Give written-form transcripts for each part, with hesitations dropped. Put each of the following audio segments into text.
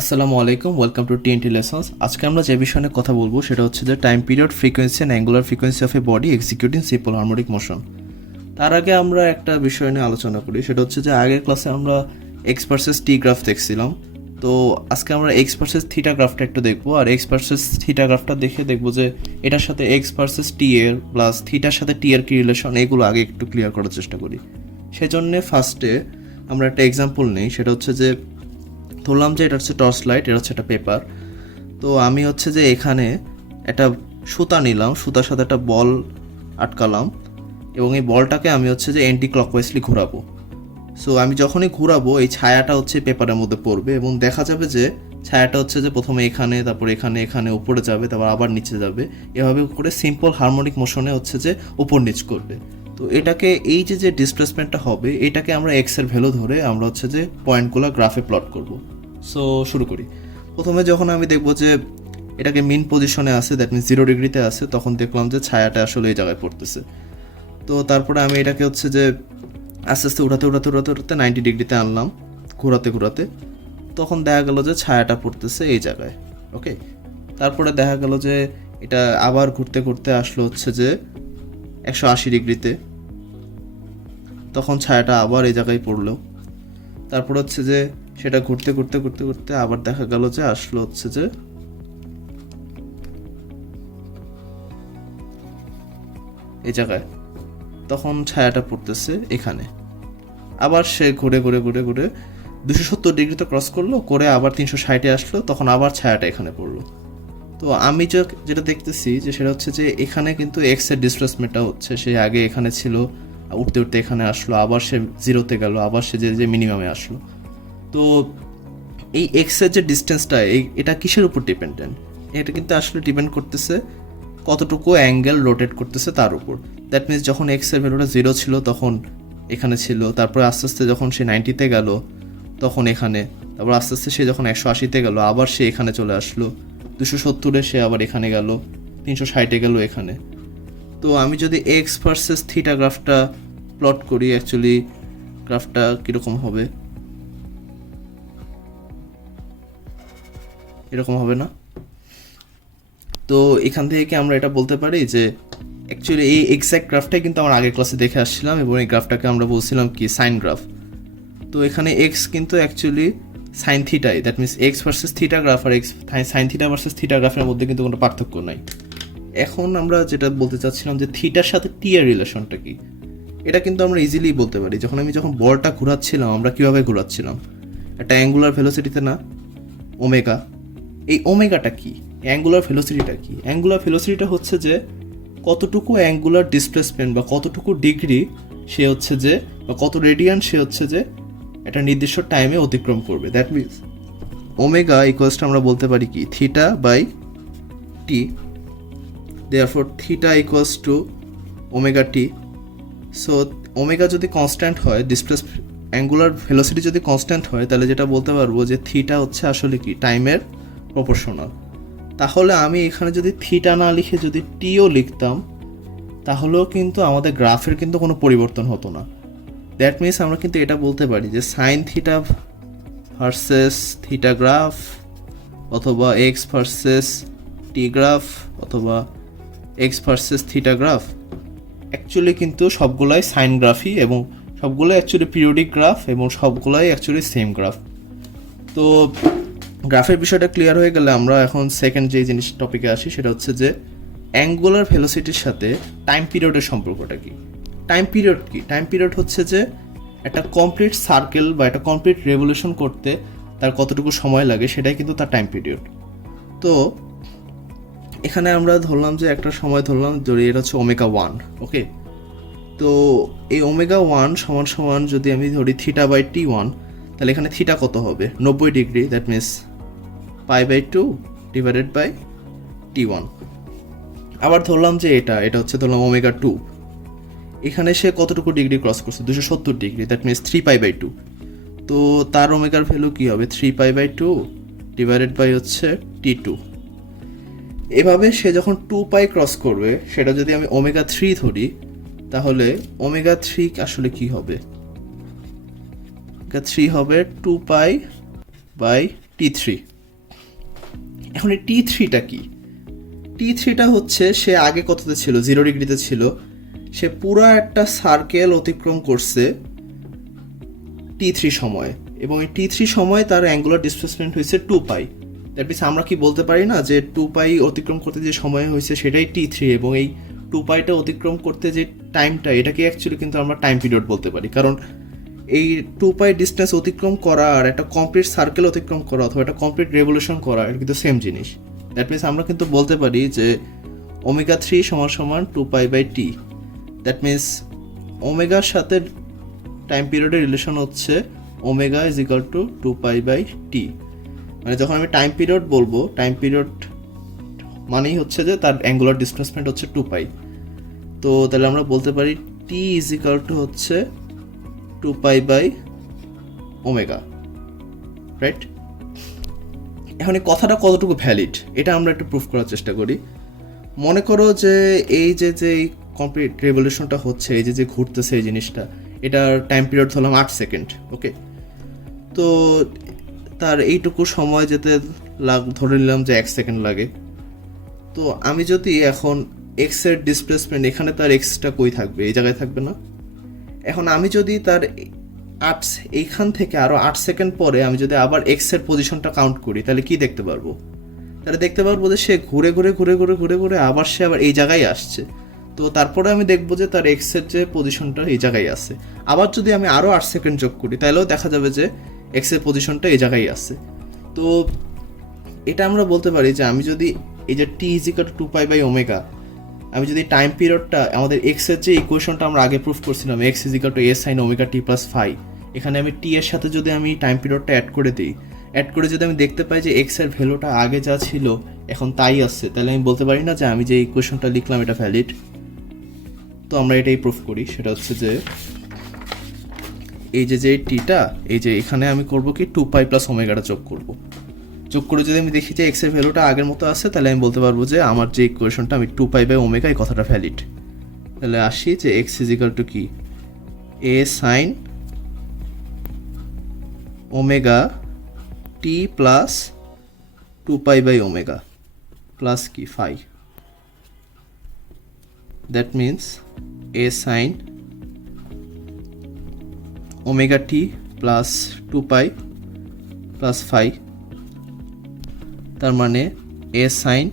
আসসালামু আলাইকুম, welcome to TNT lessons. আজকে আমরা যে বিষয় নিয়ে কথা বলবো সেটা হচ্ছে যে time period, frequency and angular frequency of A body executing simple harmonic motion. তার আগে আমরা একটা বিষয় নিয়ে আলোচনা করি, সেটা হচ্ছে যে আগের ক্লাসে আমরা এক্স ভার্সেস টি গ্রাফ দেখছিলাম। তো আজকে আমরা এক্স ভার্সেস থিটা গ্রাফটা একটু দেখবো, আর এক্স ভার্সেস থিটা গ্রাফটা দেখে দেখবো যে এটার সাথে এক্স ভার্সেস টি এর প্লাস থিটার সাথে টি এর কি রিলেশন, এগুলো আগে একটু ক্লিয়ার করার চেষ্টা করি। সেজন্য ফার্স্টে আমরা একটা এক্সাম্পল নিই, সেটা হচ্ছে যে ধরলাম যে এটা হচ্ছে টর্চ লাইট, এটা হচ্ছে একটা পেপার। তো আমি হচ্ছে যে এখানে একটা সুতা নিলাম, সুতার সাথে একটা বল আটকালাম এবং এই বলটাকে আমি হচ্ছে যে অ্যান্টি ক্লকওয়াইজলি ঘোরাবো। সো আমি যখনই ঘোরাবো এই ছায়াটা হচ্ছে পেপারের মধ্যে পড়বে এবং দেখা যাবে যে ছায়াটা হচ্ছে যে প্রথমে এখানে, তারপর এখানে, এখানে উপরে যাবে, তারপর আবার নিচে যাবে, এভাবে করে সিম্পল হারমোনিক মোশনে হচ্ছে যে উপর নিচ করবে। তো এটাকে এই যে ডিসপ্লেসমেন্টটা হবে এটাকে আমরা এক্সের ভ্যালু ধরে আমরা হচ্ছে যে পয়েন্টগুলো গ্রাফে প্লট করব। সো শুরু করি। প্রথমে যখন আমি দেখবো যে এটাকে মিন পজিশনে আছে, দ্যাট মিনস 0 ডিগ্রিতে আছে, তখন দেখলাম যে ছায়াটা আসলে এই জায়গায় পড়তেছে। তো তারপরে আমি এটাকে হচ্ছে যে আস্তে আস্তে উঠাতে 90 ডিগ্রিতে আনলাম, ঘোরাতে তখন দেখা গেল যে ছায়াটা পড়তেছে এই জায়গায়। ওকে, তারপরে দেখা গেল যে এটা আবার ঘুরতে আসলো হচ্ছে যে 180 ডিগ্রিতে, তখন ছায়াটা আবার এই জায়গায় পড়লো। তারপর হচ্ছে যে সেটা ঘুরতে আবার দেখা গেল যে আসলো হচ্ছে যে এই জায়গায়, তখন ছায়াটা পড়তেছে এখানে। আবার সে ঘুরে 270 ডিগ্রিতে ক্রস করলো, করে আবার 360-এ আসলো, তখন আবার ছায়াটা এখানে পড়লো। তো আমি যেটা দেখতেছি যে সেটা হচ্ছে যে এখানে কিন্তু এক্স এর ডিসপ্লেসমেন্টটা হচ্ছে, সে আগে এখানে ছিল, উঠতে এখানে আসলো, আবার সে 0-তে গেল, আবার সে যে মিনিমামে আসলো। তো এই এক্স এর যে ডিস্টেন্সটা এটা কিসের উপর ডিপেন্ডেন্ট? এটা কিন্তু আসলে ডিপেন্ড করতেছে কতটুকু অ্যাঙ্গেল রোটেট করতেছে তার উপর। দ্যাট মিনস যখন এক্স এর ভ্যালুটা 0 ছিল তখন এখানে ছিল, তারপরে আস্তে আস্তে যখন সে 90-তে গেল তখন এখানে, তারপর আস্তে আস্তে সে যখন 180-তে গেল আবার সে এখানে চলে আসলো, 270-এ সে আবার এখানে গেল, 360-এ গেল এখানে। তো আমি যদি এক্স ভার্সেস থিটা গ্রাফটা প্লট করি, অ্যাকচুয়ালি গ্রাফটা কীরকম হবে, এরকম হবে না? তো এখান থেকে আমরা এটা বলতে পারি যে অ্যাকচুয়ালি এই এক্স্যাক্ট গ্রাফটাই কিন্তু আমরা আগের ক্লাসে দেখে আসছিলাম এবং এই গ্রাফটাকে আমরা বলছিলাম কি সাইন গ্রাফ। তো এখানে এক্স কিন্তু অ্যাকচুয়ালি সাইন থিটাই, that means X versus theta graph আর X sine theta versus theta গ্রাফের মধ্যে কিন্তু কোনো পার্থক্য নাই। এখন আমরা যেটা বলতে চাচ্ছিলাম যে থিটার সাথে টি এর রিলেশনটা কি, এটা কিন্তু আমরা ইজিলি বলতে পারি। যখন বলটা ঘোরাচ্ছিলাম আমরা কীভাবে ঘোরাচ্ছিলাম, একটা অ্যাঙ্গুলার ভেলোসিটিতে না, ওমেগা। এই ওমেগাটা কি, অ্যাঙ্গুলার ভেলোসিটিটা কি? অ্যাঙ্গুলার ভেলোসিটিটা হচ্ছে যে কতটুকু অ্যাঙ্গুলার ডিসপ্লেসমেন্ট বা কতটুকু ডিগ্রি সে হচ্ছে যে, বা কত রেডিয়ান সে হচ্ছে যে একটা নির্দিষ্ট টাইমে অতিক্রম করবে। দ্যাট মিনস ওমেগা ইকুয়ালসটা আমরা বলতে পারি কি theta by t, therefore theta equals to omega t. So omega যদি কনস্ট্যান্ট হয়, অ্যাঙ্গুলার ভেলোসিটি যদি কনস্ট্যান্ট হয়, তাহলে যেটা বলতে পারবো যে থিটা হচ্ছে আসলে কি টাইমের প্রপোর্শনাল। তাহলে আমি এখানে যদি থিটা না লিখে যদি টিও লিখতাম তাহলেও কিন্তু আমাদের গ্রাফের কিন্তু কোনো পরিবর্তন হতো না। দ্যাট মিনস আমরা কিন্তু এটা বলতে পারি যে sign theta versus theta graph, অথবা এক্স ভার্সেস টি গ্রাফ, অথবা x versus theta graph, actually কিন্তু সবগুলাই সাইন গ্রাফই এবং সবগুলোই অ্যাকচুয়ালি পিরিয়ডিক গ্রাফ এবং সবগুলাই অ্যাকচুয়ালি সেম গ্রাফ। তো গ্রাফের বিষয়টা ক্লিয়ার হয়ে গেলে আমরা এখন সেকেন্ড যে জিনিস টপিকে আসি, সেটা হচ্ছে যে অ্যাঙ্গুলার ভেলোসিটির সাথে টাইম পিরিয়ডের সম্পর্কটা কি। টাইম পিরিয়ড কি? টাইম পিরিয়ড হচ্ছে যে একটা কমপ্লিট সার্কেল বা একটা কমপ্লিট রেভলিউশন করতে তার কতটুকু সময় লাগে সেটাই কিন্তু তার টাইম পিরিয়ড। তো এখানে আমরা ধরলাম যে একটা সময় ধরলাম, যদি এটা হচ্ছে ওমেগা 1। ওকে, তো এই ওমেগা 1 সমান যদি আমি ধরি থিটা বাই T1, তাহলে এখানে থিটা কত হবে? 90 degree, that means π/2 divided by T1। আবার ধরলাম যে এটা হচ্ছে ধরলাম ওমেগা 2, এখানে সে কতটুকু ডিগ্রি ক্রস করছে? 270 ডিগ্রি, দ্যাট মিনস 3π/2। তো তার ওমেগার ভ্যালু কি হবে? 3π/2 ডিভাইডেড বাই হচ্ছে T2। এভাবে সে যখন 2π ক্রস করবে, সেটা যদি আমি ওমেগা 3 ধরি, তাহলে ওমেগা 3 আসলে কি হবে? ওমেগা 3 হবে 2π/T3। এখন এই T3টা কি? T3টা হচ্ছে সে আগে কততে ছিল, 0 ডিগ্রিতে ছিল, সে পুরো একটা সার্কেল অতিক্রম করছে T3 সময়, এবং এই T3 সময় তার অ্যাঙ্গুলার ডিসপ্লেসমেন্ট হয়েছে 2π। দ্যাট মিনস আমরা কি বলতে পারি না যে 2π অতিক্রম করতে যে সময় হয়েছে সেটাই T3, এবং এই 2πটা অতিক্রম করতে যে টাইমটা, এটাকে অ্যাকচুয়ালি কিন্তু আমরা টাইম পিরিয়ড বলতে পারি। কারণ এই 2π ডিস্টেন্স অতিক্রম করা আর একটা কমপ্লিট সার্কেল অতিক্রম করা অথবা একটা কমপ্লিট রেভলিউশন করা, এটা কিন্তু সেম জিনিস। দ্যাট মিনস আমরা কিন্তু বলতে পারি যে ω3 = 2π/t। দ্যাট মিনস ওমেগার সাথে টাইম পিরিয়ডের রিলেশন হচ্ছে ω = 2π/t। মানে যখন আমি টাইম পিরিয়ড বলবো, টাইম পিরিয়ড মানেই হচ্ছে যে তার অ্যাঙ্গুলার ডিসপ্লেসমেন্ট হচ্ছে 2π। তো তাহলে আমরা বলতে পারি t হচ্ছে 2π/ω, রাইট? এখন এই কথাটা কতটুকু ভ্যালিড এটা আমরা একটু প্রুফ করার চেষ্টা করি। মনে করো যে এই যে কমপ্লিট রেভলিউশনটা হচ্ছে, এই যে ঘুরতেছে এই জিনিসটা, এটার টাইম পিরিয়ড ধরলাম 8 সেকেন্ড, ওকে? তো তার এইটুকু সময় যেতে ধরে নিলাম যে 1 সেকেন্ড লাগে। তো আমি যদি এখন এক্সের ডিসপ্লেসমেন্ট, এখানে তার এক্সটা কই থাকবে? এই জায়গায় থাকবে না? এখন আমি যদি তার এইখান থেকে আরও 8 সেকেন্ড পরে আমি যদি আবার এক্সের পজিশনটা কাউন্ট করি, তাহলে কি দেখতে পারবো? তাহলে দেখতে পারবো যে সে ঘুরে ঘুরে আবার সে আবার এই জায়গায় আসছে। তো তারপরে আমি দেখবো যে তার এক্সের যে পজিশনটা এই জায়গায় আছে। আবার যদি আমি আরও 8 সেকেন্ড যোগ করি, তাহলেও দেখা যাবে যে এক্সের পজিশনটা এই জায়গায় আছে। তো এটা আমরা বলতে পারি যে আমি যদি এই যে t = 2π/ω, আমি যদি টাইম পিরিয়ডটা আমাদের এক্সের যে ইকুয়েশনটা আমরা আগে প্রুফ করছিলাম, x = a sin ωt + phi, এখানে আমি t এর সাথে যদি আমি টাইম পিরিয়ডটা অ্যাড করে দিই, অ্যাড করে যদি আমি দেখতে পাই যে এক্স এর ভ্যালুটা আগে যা ছিল এখন তাই আসছে, তাহলে আমি বলতে পারি না যে আমি যে ইকুয়েশনটা লিখলাম এটা ভ্যালিড। তো আমরা এটাই প্রুফ করি, সেটা হচ্ছে যে এই যে টিটা, এই যে এখানে আমি করব কি 2π + ω যোগ করে যদি আমি দেখি যে এক্স এর ভ্যালুটা আগের মতো আছে, তাহলে আমি বলতে পারবো যে আমার যে ইকুয়েশনটা আমি 2π/ω এই কথাটা ভ্যালিড। তাহলে আসি যে x = কি, a sin ωt + 2π/ω প্লাস কি phi। That means a sin ωt + 2π + phi, তার মানে a sin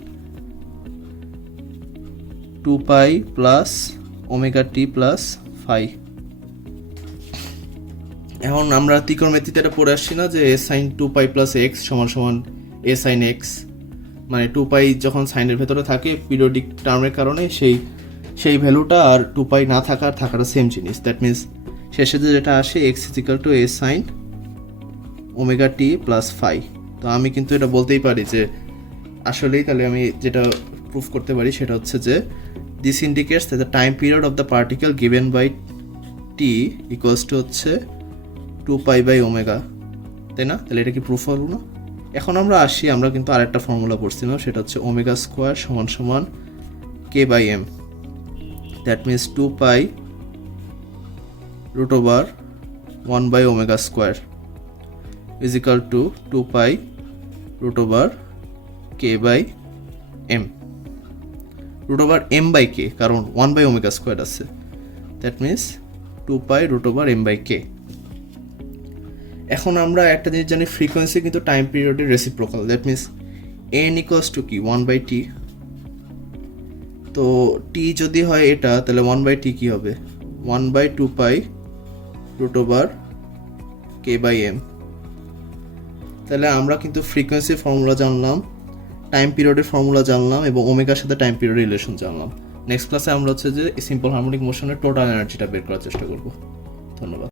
2π + ωt + phi। এখন আমরা ত্রিকোণমিতিতে এটা পড়ে আসছি না যে a sin 2π + x = a sin x, মানে 2π যখন সাইনের ভেতরে থাকে পিরিয়ডিক টার্মের কারণে সেই ভ্যালুটা আর 2π না থাকাটা সেম জিনিস। দ্যাট মিনস শেষে যেটা আসে x = a sin ωt + phi। তো আমি কিন্তু এটা বলতেই পারি যে আসলেই, তাহলে আমি যেটা প্রুফ করতে পারি সেটা হচ্ছে যে this indicates that the time period of the particle given by t = হচ্ছে 2π/ω, তাই না? তাহলে এটা কি প্রুফ হলো না? এখন আমরা আসি, আমরা কিন্তু আরেকটা ফর্মুলা পড়ছিলাম, সেটা হচ্ছে ω² = k/m। That means 2π √1/ω² is equal to 2π √k/m, √m/k, কারণ 1/ω² আছে। That means 2π √m/k। এখন আমরা একটা জিনিস জানি, ফ্রিকোয়েন্সি কিন্তু টাইম পিরিয়ডের রেসিপ্রোকাল। দ্যাট মিনস n = কি 1/t। তো t যদি হয় এটা, তাহলে 1/t কি হবে? 1/2π √k/m। তাহলে আমরা কিন্তু ফ্রিকোয়েন্সির ফর্মুলা জানলাম, টাইম পিরিয়ডের ফর্মুলা জানলাম, এবং ওমেগার সাথে টাইম পিরিয়ডের রিলেশন জানলাম। নেক্সট ক্লাসে আমরা হচ্ছে যে সিম্পল হারমোনিক মোশনের টোটাল এনার্জিটা বের করার চেষ্টা করব। ধন্যবাদ।